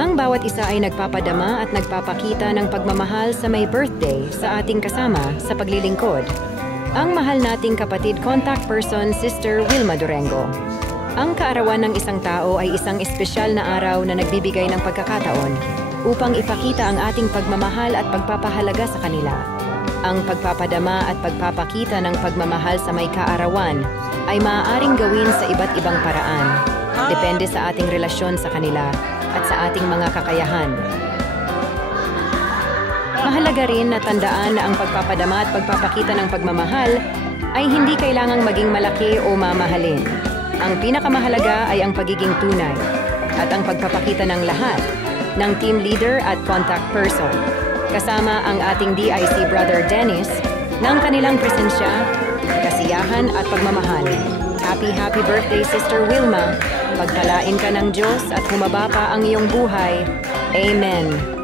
Ang bawat isa ay nagpapadama at nagpapakita ng pagmamahal sa may birthday sa ating kasama sa paglilingkod. Ang mahal nating kapatid contact person, Sister Wilma Durango. Ang kaarawan ng isang tao ay isang espesyal na araw na nagbibigay ng pagkakataon upang ipakita ang ating pagmamahal at pagpapahalaga sa kanila. Ang pagpapadama at pagpapakita ng pagmamahal sa may kaarawan ay maaaring gawin sa iba't ibang paraan. Depende sa ating relasyon sa kanila at sa ating mga kakayahan. Mahalaga rin na tandaan na ang pagpapadama at pagpapakita ng pagmamahal ay hindi kailangang maging malaki o mamahalin. Ang pinakamahalaga ay ang pagiging tunay at ang pagpapakita ng lahat ng team leader at contact person, kasama ang ating DIC Brother Dennis, ng kanilang presensya, kasiyahan at pagmamahal. Happy birthday, Sister Wilma! Pagpalain ka ng Diyos at humaba pa ang iyong buhay. Amen.